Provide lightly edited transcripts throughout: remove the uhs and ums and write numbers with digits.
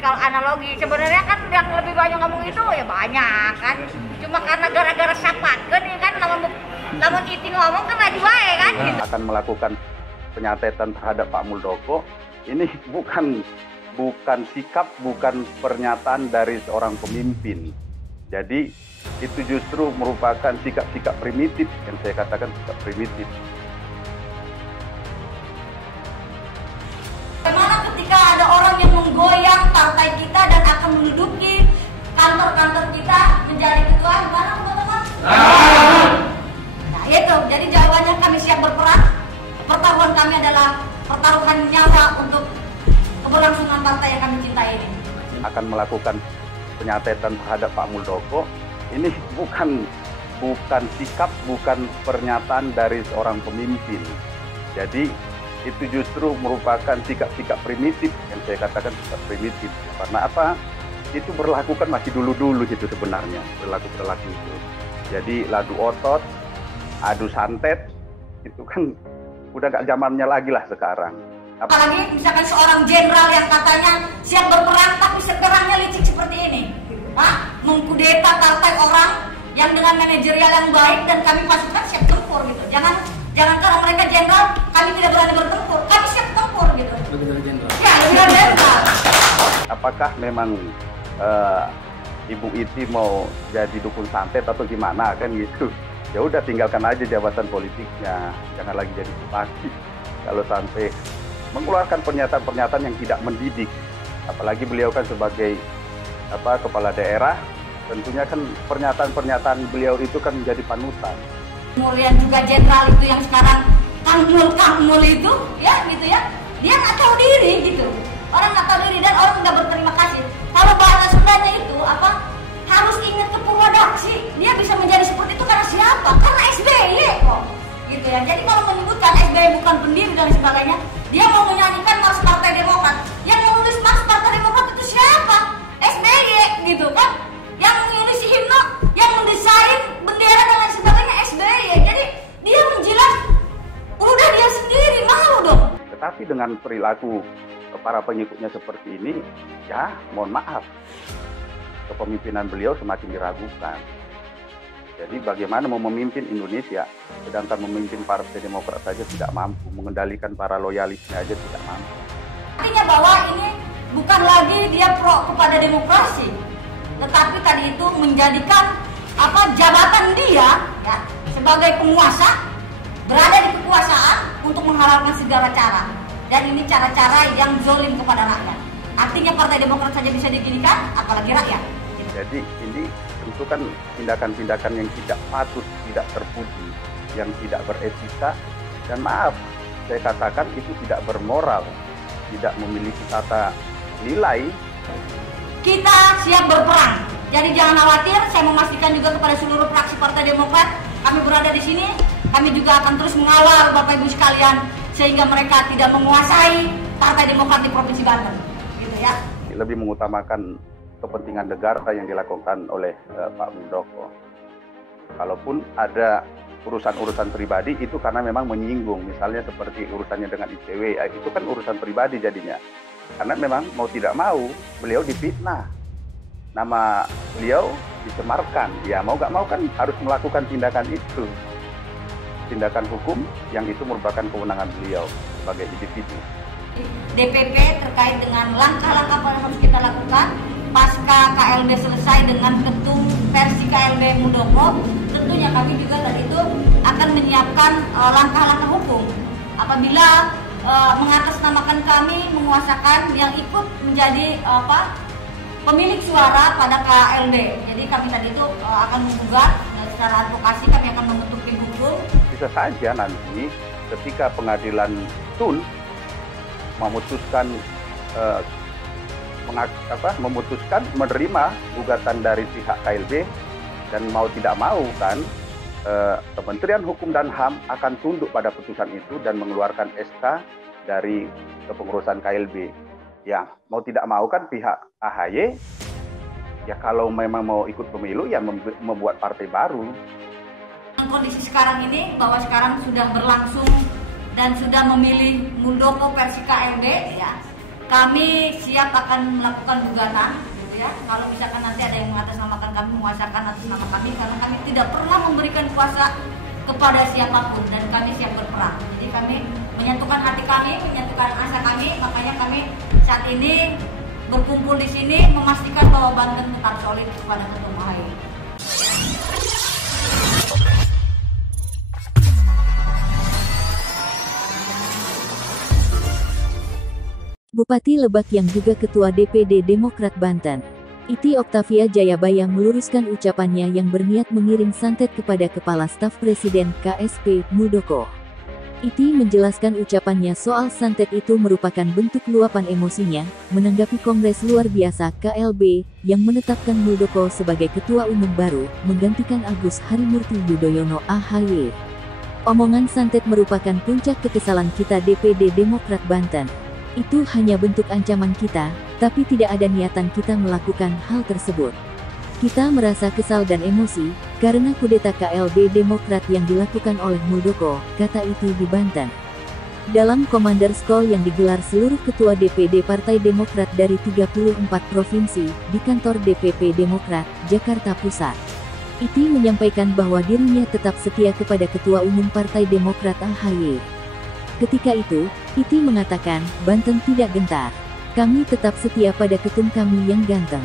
Kalau analogi sebenarnya kan yang lebih banyak ngomong itu ya banyak kan. Cuma karena gara-gara sapakeun ya kan lamun itu ngomong kan maju wae kan gitu. Akan melakukan penyatetan terhadap Pak Muldoko ini bukan sikap, bukan pernyataan dari seorang pemimpin. Jadi itu justru merupakan sikap-sikap primitif yang saya katakan sikap primitif. Bagaimana ketika ada orang yang menggoyang partai kita dan akan menduduki kantor-kantor kita menjadi ketua, gimana teman-teman? Nah itu, jadi jawabannya kami siap berperang. Pertaruhan kami adalah pertaruhan nyawa untuk keberlangsungan partai yang kami cintai ini. Akan melakukan penyatetan terhadap Pak Muldoko ini bukan sikap, bukan pernyataan dari seorang pemimpin. Jadi itu justru merupakan sikap-sikap primitif yang saya katakan sikap primitif. Karena apa? Itu berlaku kan masih dulu-dulu gitu sebenarnya, berlaku itu. Jadi ladu otot, adu santet, itu kan udah gak zamannya lagi lah sekarang. Apalagi misalkan seorang jenderal yang katanya siap berperang tapi sekarangnya licik seperti ini. Mengkudeta partai orang yang dengan manajerial yang baik dan kami pasukan siap tempur gitu. Jangan kalau mereka jenderal, kami tidak berani bertempur, kami siap tempur gitu. Lebih dari jenderal. Ya, lebih dari jenderal. Apakah memang Ibu Iti mau jadi dukun santet atau gimana kan gitu? Ya udah tinggalkan aja jabatan politiknya, jangan lagi jadi bupati. Kalau sampai mengeluarkan pernyataan-pernyataan yang tidak mendidik, apalagi beliau kan sebagai kepala daerah, tentunya kan pernyataan-pernyataan beliau itu kan menjadi panutan. Kemudian juga jenderal itu yang sekarang kangmul itu, ya gitu ya, dia nggak tahu diri gitu. Orang nggak tahu diri dan orang nggak berterima kasih. Kalau bahasa Sundanya itu harus ingat ke Purwadaksi. Dia bisa menjadi seperti itu karena siapa? Karena SBY kok, gitu ya. Jadi kalau menyebutkan SBY bukan pendiri dan sebagainya, dia mau menyanyikan Mars Partai Demokrat. Yang menulis Mars Partai Demokrat itu siapa? SBY, gitu kan? Yang mengisi himne, yang mendesain bendera dan lain sebagainya SBY. Jadi dia menjilat, udah dia sendiri, malu dong. Tetapi dengan perilaku para pengikutnya seperti ini, ya mohon maaf, kepemimpinan beliau semakin diragukan. Jadi bagaimana mau memimpin Indonesia, sedangkan memimpin Partai Demokrat saja tidak mampu, mengendalikan para loyalisnya aja tidak mampu. Artinya bahwa ini bukan lagi dia pro kepada demokrasi, tetapi tadi itu menjadikan jabatan dia ya sebagai penguasa berada di kekuasaan untuk menghalalkan segala cara, dan ini cara-cara yang zolim kepada rakyat. Artinya Partai Demokrat saja bisa diginikan, apalagi rakyat. Jadi ini tentu kan tindakan-tindakan yang tidak patut, tidak terpuji, yang tidak beretika, dan maaf saya katakan itu tidak bermoral, tidak memiliki tata nilai. Kita siap berperang. Jadi jangan khawatir, saya memastikan juga kepada seluruh fraksi Partai Demokrat, kami berada di sini, kami juga akan terus mengawal Bapak Ibu sekalian sehingga mereka tidak menguasai Partai Demokrat di Provinsi Banten, gitu ya. Lebih mengutamakan kepentingan negara yang dilakukan oleh Pak Muldoko. Kalaupun ada urusan-urusan pribadi itu karena memang menyinggung, misalnya seperti urusannya dengan ICW, itu kan urusan pribadi jadinya. Karena memang mau tidak mau beliau difitnah, nama beliau dicemarkan, ya mau gak mau kan harus melakukan tindakan itu, tindakan hukum yang itu merupakan kewenangan beliau sebagai individu. DPP terkait dengan langkah-langkah yang harus kita lakukan pasca KLB selesai dengan ketum versi KLB Muldoko. Tentunya kami juga tadi itu akan menyiapkan langkah-langkah hukum apabila mengatasnamakan kami menguasakan yang ikut menjadi pemilik suara pada KLB. Jadi kami tadi itu akan menggugat secara advokasi, kami akan membentuk tim hukum. Bisa saja nanti ketika pengadilan TUN memutuskan menerima gugatan dari pihak KLB, dan mau tidak mau kan Kementerian Hukum dan HAM akan tunduk pada putusan itu dan mengeluarkan SK dari kepengurusan KLB. Ya mau tidak mau kan pihak AHY ya kalau memang mau ikut pemilu ya membuat partai baru. Kondisi sekarang ini bahwa sekarang sudah berlangsung dan sudah memilih Muldoko versi KLB ya. kami siap akan melakukan gugatan, gitu ya. Kalau misalkan nanti ada yang mengatasnamakan kami, menguasakan atas nama kami, karena kami tidak pernah memberikan kuasa kepada siapapun dan kami siap berperang. Jadi kami menyatukan hati kami, menyatukan asa kami, makanya kami saat ini berkumpul di sini memastikan bahwa Banten tetap solid kepada Ketum AHY. Bupati Lebak yang juga Ketua DPD Demokrat Banten, Iti Oktavia Jayabaya meluruskan ucapannya yang berniat mengirim santet kepada Kepala Staf Presiden KSP Muldoko. Iti menjelaskan ucapannya soal santet itu merupakan bentuk luapan emosinya, menanggapi Kongres Luar Biasa KLB, yang menetapkan Muldoko sebagai Ketua Umum baru, menggantikan Agus Harimurti Yudhoyono AHY. Omongan santet merupakan puncak kekesalan kita DPD Demokrat Banten. Itu hanya bentuk ancaman kita, tapi tidak ada niatan kita melakukan hal tersebut. Kita merasa kesal dan emosi, karena kudeta KLB Demokrat yang dilakukan oleh Muldoko, kata Iti di Banten. Dalam Commanders Call yang digelar seluruh ketua DPD Partai Demokrat dari 34 provinsi, di kantor DPP Demokrat, Jakarta Pusat. Iti menyampaikan bahwa dirinya tetap setia kepada Ketua Umum Partai Demokrat AHY. Ketika itu, Iti mengatakan, Banten tidak gentar. Kami tetap setia pada ketum kami yang ganteng.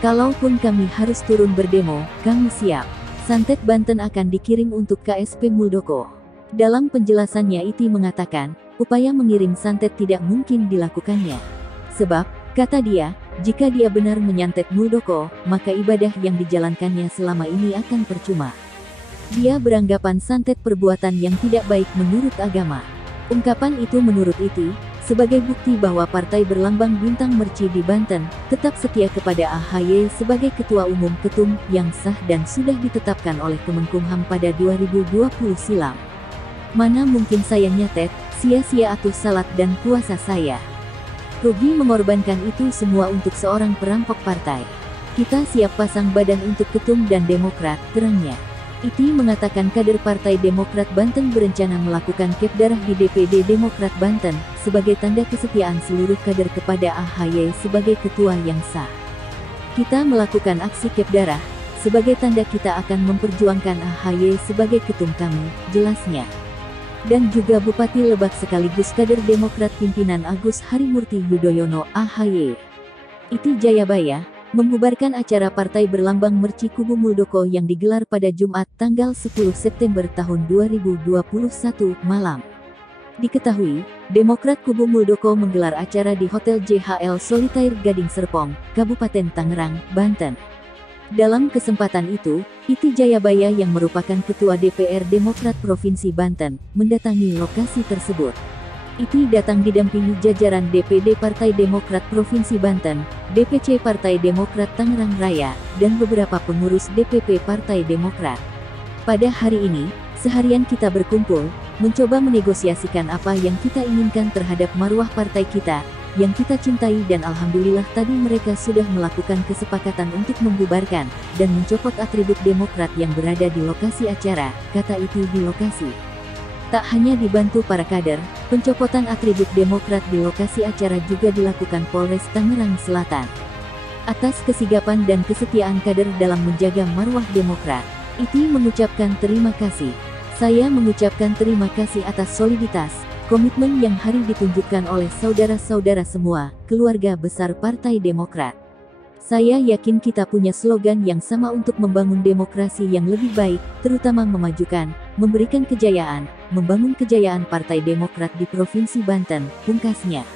Kalaupun kami harus turun berdemo, kami siap. Santet Banten akan dikirim untuk KSP Muldoko. Dalam penjelasannya Iti mengatakan, upaya mengirim santet tidak mungkin dilakukannya. Sebab, kata dia, jika dia benar menyantet Muldoko, maka ibadah yang dijalankannya selama ini akan percuma. Dia beranggapan santet perbuatan yang tidak baik menurut agama. Ungkapan itu menurut Iti, sebagai bukti bahwa partai berlambang bintang merci di Banten, tetap setia kepada AHY sebagai Ketua Umum Ketum yang sah dan sudah ditetapkan oleh Kemenkumham pada 2020 silam. Mana mungkin saya nyetet, sia-sia atuh salat dan puasa saya. Rugi mengorbankan itu semua untuk seorang perampok partai. Kita siap pasang badan untuk Ketum dan Demokrat, terangnya. Iti mengatakan kader Partai Demokrat Banten berencana melakukan kep darah di DPD Demokrat Banten, sebagai tanda kesetiaan seluruh kader kepada AHY sebagai ketua yang sah. Kita melakukan aksi kep darah, sebagai tanda kita akan memperjuangkan AHY sebagai ketum kami, jelasnya. Dan juga Bupati Lebak sekaligus kader Demokrat pimpinan Agus Harimurti Yudhoyono AHY. Iti Jayabaya membubarkan acara partai berlambang merci kubu Muldoko yang digelar pada Jumat tanggal 10 September tahun 2021 malam. Diketahui, Demokrat kubu Muldoko menggelar acara di Hotel JHL Solitaire Gading Serpong, Kabupaten Tangerang, Banten. Dalam kesempatan itu, Iti Jayabaya yang merupakan Ketua DPR Demokrat Provinsi Banten, mendatangi lokasi tersebut. Iti datang didampingi jajaran DPD Partai Demokrat Provinsi Banten, DPC Partai Demokrat Tangerang Raya, dan beberapa pengurus DPP Partai Demokrat. Pada hari ini, seharian kita berkumpul, mencoba menegosiasikan apa yang kita inginkan terhadap marwah partai kita, yang kita cintai dan alhamdulillah tadi mereka sudah melakukan kesepakatan untuk membubarkan, dan mencopot atribut Demokrat yang berada di lokasi acara, kata Iti di lokasi. Tak hanya dibantu para kader, pencopotan atribut Demokrat di lokasi acara juga dilakukan Polres Tangerang Selatan. Atas kesigapan dan kesetiaan kader dalam menjaga marwah Demokrat, Iti mengucapkan terima kasih. Saya mengucapkan terima kasih atas soliditas, komitmen yang hari ditunjukkan oleh saudara-saudara semua, keluarga besar Partai Demokrat. Saya yakin kita punya slogan yang sama untuk membangun demokrasi yang lebih baik, terutama memajukan, memberikan kejayaan, membangun kejayaan Partai Demokrat di Provinsi Banten, pungkasnya.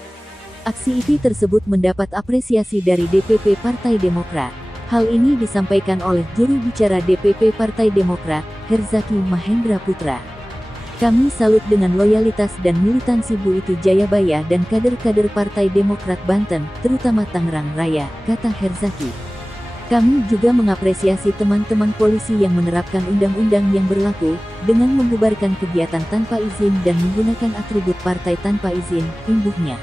Aksi Iti tersebut mendapat apresiasi dari DPP Partai Demokrat. Hal ini disampaikan oleh juru bicara DPP Partai Demokrat, Herzaki Mahendra Putra. Kami salut dengan loyalitas dan militansi Bu Iti Jayabaya dan kader-kader Partai Demokrat Banten, terutama Tangerang Raya, kata Herzaki. Kami juga mengapresiasi teman-teman polisi yang menerapkan undang-undang yang berlaku, dengan membubarkan kegiatan tanpa izin dan menggunakan atribut partai tanpa izin, imbuhnya.